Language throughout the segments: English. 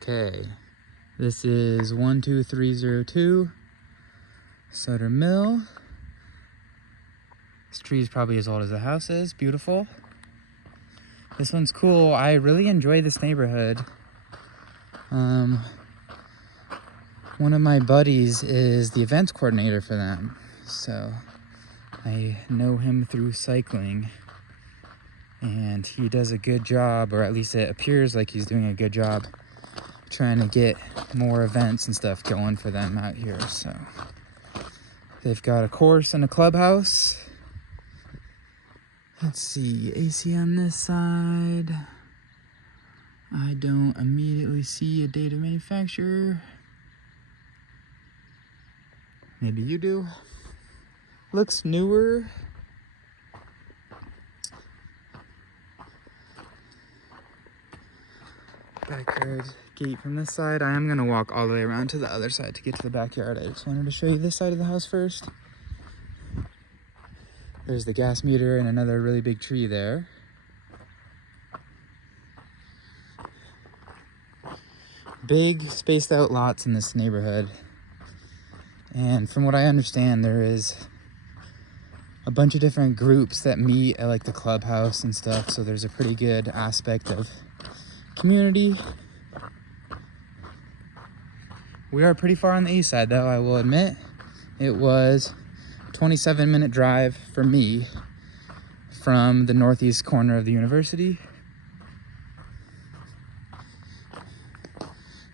Okay, this is 12302 Sutter Mill. This tree is probably as old as the house is. Beautiful. This one's cool. I really enjoy this neighborhood. One of my buddies is the events coordinator for them, so I know him through cycling, and he does a good job, or at least it appears like he's doing a good job trying to get more events and stuff going for them out here. So they've got a course and a clubhouse. Let's see, AC on this side. I don't immediately see a date of manufacture. Maybe you do. Looks newer. Backyard gate from this side. I am gonna walk all the way around to the other side to get to the backyard. I just wanted to show you this side of the house first. There's the gas meter and another really big tree there. Big spaced out lots in this neighborhood. And from what I understand, there is a bunch of different groups that meet at like the clubhouse and stuff. So there's a pretty good aspect of community. We are pretty far on the east side though, I will admit. It was a 27-minute drive for me from the northeast corner of the university.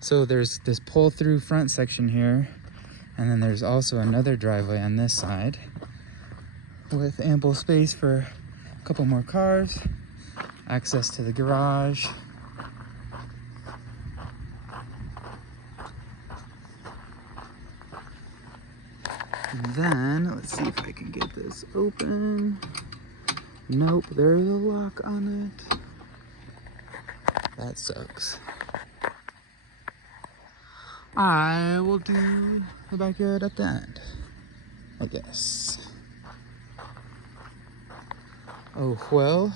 So there's this pull-through front section here, and then there's also another driveway on this side with ample space for a couple more cars, access to the garage. And then, let's see if I can get this open. Nope, there's a lock on it. That sucks. I will do the backyard at the end, I guess. Oh, well.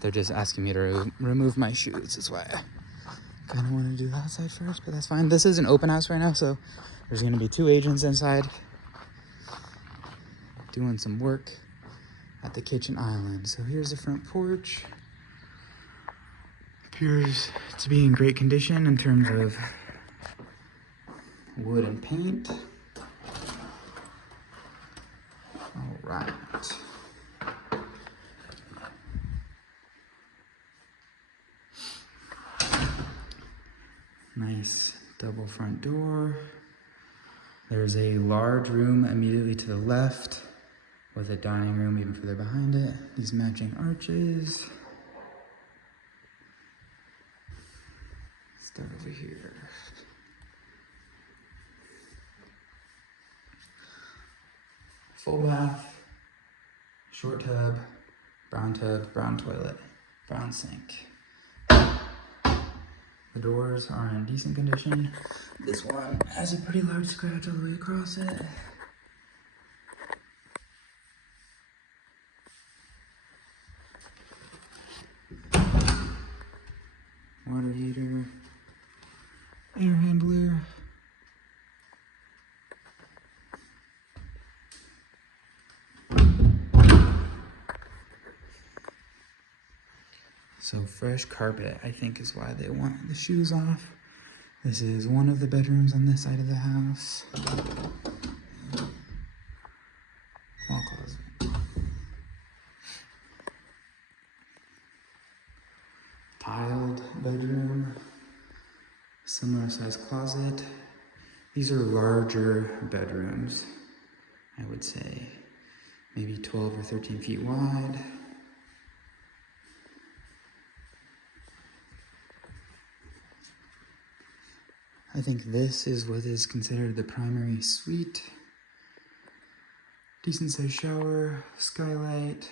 They're just asking me to remove my shoes. That's why I kind of want to do the outside first, but that's fine. This is an open house right now, so there's going to be 2 agents inside doing some work at the kitchen island. So here's the front porch. Appears to be in great condition in terms of wood and paint. All right. Nice double front door. There's a large room immediately to the left with a dining room even further behind it. These matching arches. Start over here. Full bath, short tub, brown toilet, brown sink. The doors are in decent condition. This one has a pretty large scratch all the way across it. Water heater, air handler. So fresh carpet, I think, is why they want the shoes off. This is one of the bedrooms on this side of the house. Wall closet. Tiled bedroom. Similar size closet. These are larger bedrooms, I would say. Maybe 12 or 13 feet wide. I think this is what is considered the primary suite. Decent sized shower, skylight,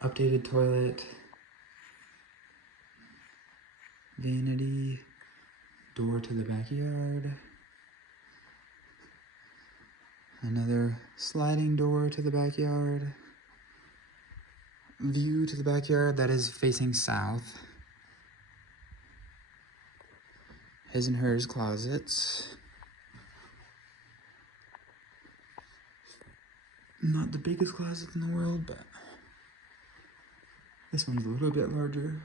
updated toilet, vanity, door to the backyard. Another sliding door to the backyard. View to the backyard that is facing south. His and hers closets. Not the biggest closet in the world, but this one's a little bit larger.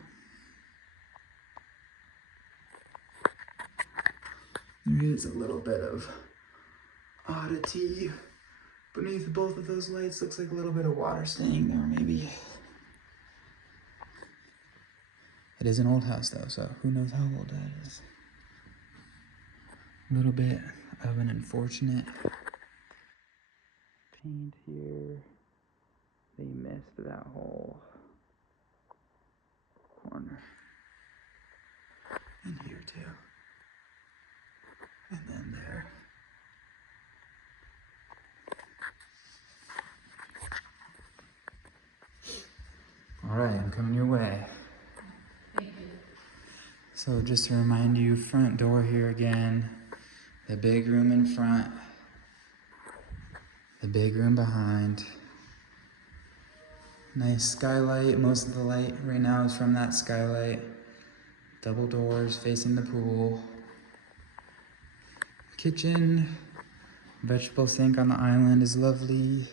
There is a little bit of oddity beneath both of those lights. Looks like a little bit of water staying there, maybe. It is an old house, though, so who knows how old that is. A little bit of an unfortunate paint here. They missed that whole corner. And here, too. And then there. All right, I'm coming your way. Thank you. So just to remind you, front door here again, the big room in front, the big room behind. Nice skylight. Most of the light right now is from that skylight. Double doors facing the pool. Kitchen, vegetable sink on the island is lovely.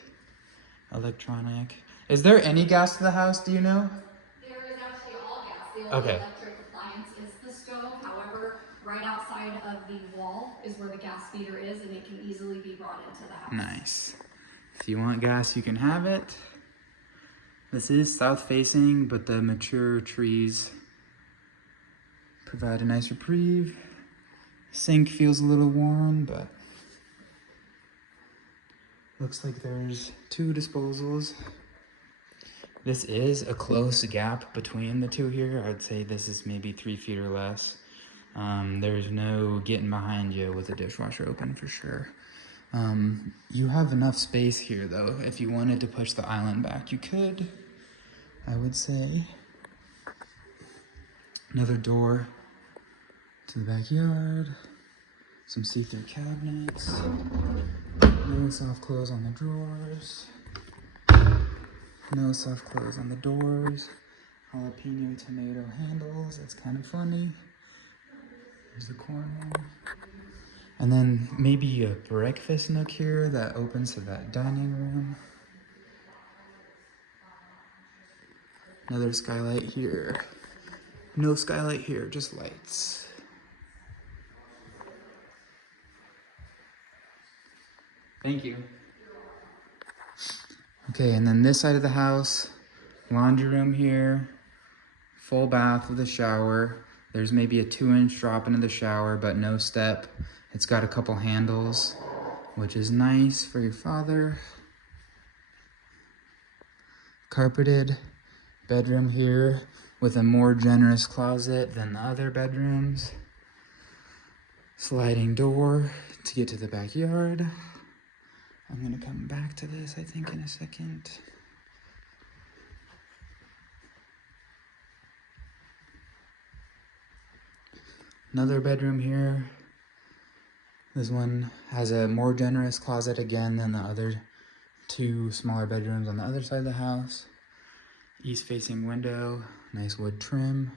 Electronic. Is there any gas to the house, do you know? There is actually all gas. The only Okay. electric appliance is the stove. However, right outside of the wall is where the gas feeder is, and it can easily be brought into the house. Nice. If you want gas, you can have it. This is south facing, but the mature trees provide a nice reprieve. Sink feels a little worn, but looks like there's 2 disposals. This is a close gap between the two here. I'd say this is maybe 3 feet or less. There's no getting behind you with the dishwasher open for sure. You have enough space here though. If you wanted to push the island back, you could, I would say. Another door to the backyard. Some see-through cabinets. No soft close on the drawers. No soft close on the doors. Jalapeno tomato handles. That's kind of funny. There's the corner. And then maybe a breakfast nook here that opens to that dining room. Another skylight here. No skylight here, just lights. Thank you. Okay, and then this side of the house, laundry room here, full bath with a shower. There's maybe a 2-inch drop into the shower, but no step. It's got a couple handles, which is nice for your father. Carpeted bedroom here with a more generous closet than the other bedrooms. Sliding door to get to the backyard. I'm gonna come back to this, I think, in a second. Another bedroom here. This one has a more generous closet again than the other 2 smaller bedrooms on the other side of the house. East facing window, nice wood trim.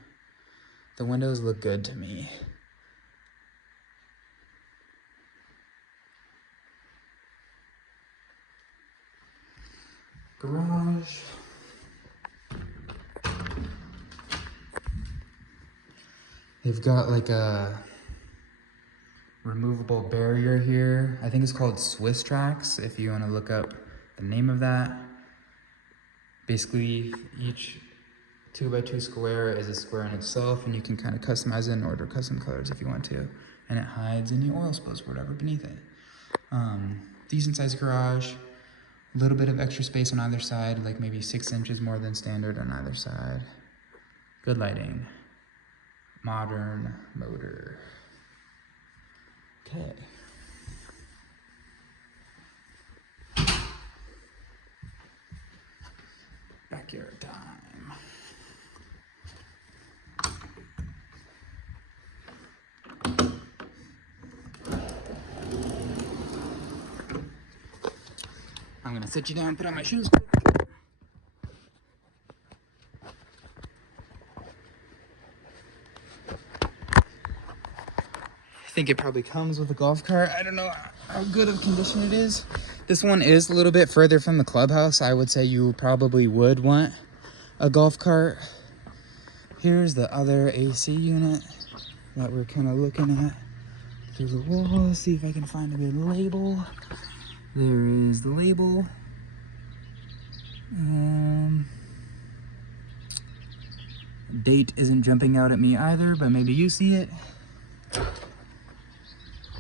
The windows look good to me. Garage. They've got like a removable barrier here. I think it's called Swiss Tracks, if you want to look up the name of that. Basically, each 2x2 square is a square in itself, and you can kind of customize it and order custom colors if you want to. And it hides any oil spills or whatever beneath it. Decent sized garage. A little bit of extra space on either side, like maybe 6 inches more than standard on either side. Good lighting. Modern motor. Okay. Backyard time. I'm gonna sit you down, put on my shoes. I think it probably comes with a golf cart. I don't know how good of condition it is. This one is a little bit further from the clubhouse. I would say you probably would want a golf cart. Here's the other AC unit that we're kind of looking at through the wall. See if I can find a good label. There is the label. Date isn't jumping out at me either, but maybe you see it.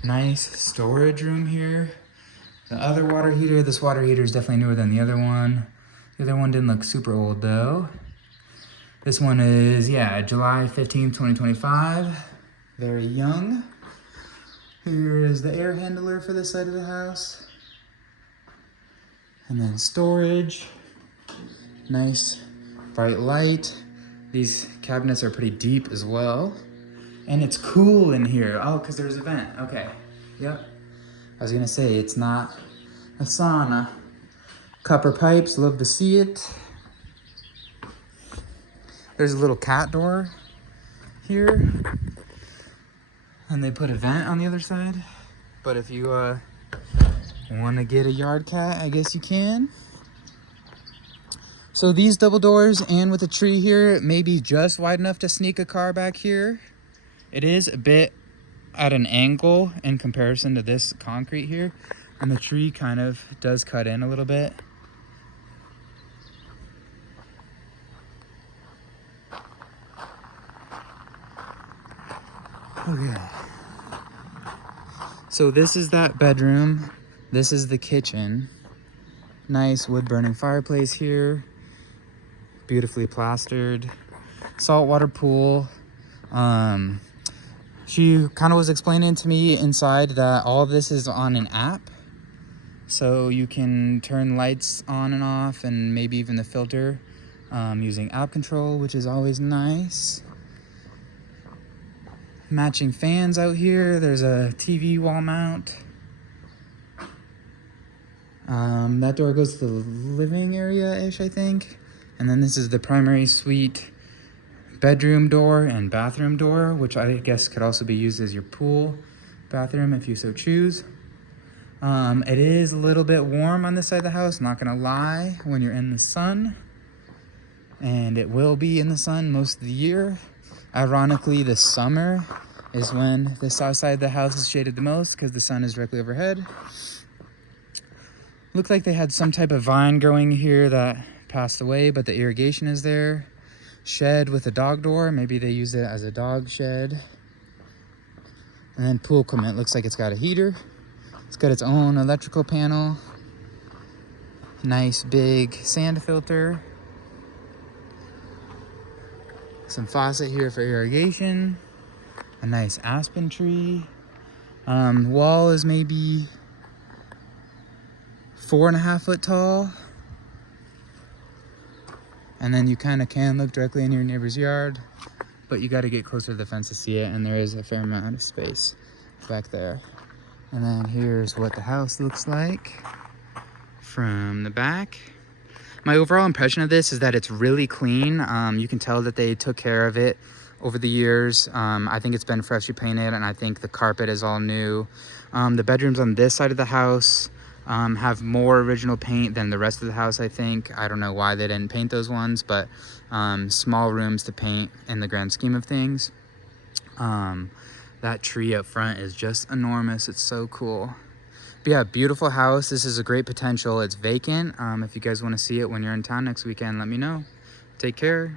Nice storage room here. The other water heater, this water heater is definitely newer than the other one. The other one didn't look super old though. This one is, yeah, July 15th, 2025. Very young. Here is the air handler for this side of the house. And then storage. Nice bright light. These cabinets are pretty deep as well. And it's cool in here. Oh, because there's a vent. Okay. Yep. I was gonna say, it's not a sauna. Copper pipes, love to see it. There's a little cat door here. And they put a vent on the other side. But if you want to get a yard cat, I guess you can. So these double doors and with a tree here, maybe just wide enough to sneak a car back here. It is a bit at an angle in comparison to this concrete here. And the tree kind of does cut in a little bit. Okay. So this is that bedroom. This is the kitchen. Nice wood burning fireplace here. Beautifully plastered. Saltwater pool. She kind of was explaining to me inside that all this is on an app. So you can turn lights on and off and maybe even the filter using app control, which is always nice. Matching fans out here. There's a TV wall mount. That door goes to the living area-ish, I think. And then this is the primary suite bedroom door and bathroom door, which I guess could also be used as your pool bathroom if you so choose. It is a little bit warm on this side of the house, not gonna lie, when you're in the sun. And it will be in the sun most of the year. Ironically, the summer is when the south side of the house is shaded the most because the sun is directly overhead. Looked like they had some type of vine growing here that passed away, but the irrigation is there. Shed with a dog door. Maybe they use it as a dog shed. And then pool equipment. Looks like it's got a heater. It's got its own electrical panel. Nice big sand filter. Some faucet here for irrigation. A nice aspen tree. Wall is maybe 4.5 foot tall. And then you kind of can look directly in your neighbor's yard, but you got to get closer to the fence to see it. And there is a fair amount of space back there. And then here's what the house looks like from the back. My overall impression of this is that it's really clean. You can tell that they took care of it over the years. I think it's been freshly painted, and I think the carpet is all new. The bedrooms on this side of the house have more original paint than the rest of the house, I think. I don't know why they didn't paint those ones, but small rooms to paint in the grand scheme of things. That tree up front is just enormous. It's so cool. But yeah, beautiful house. This is a great potential. It's vacant. If you guys want to see it when you're in town next weekend, let me know. Take care.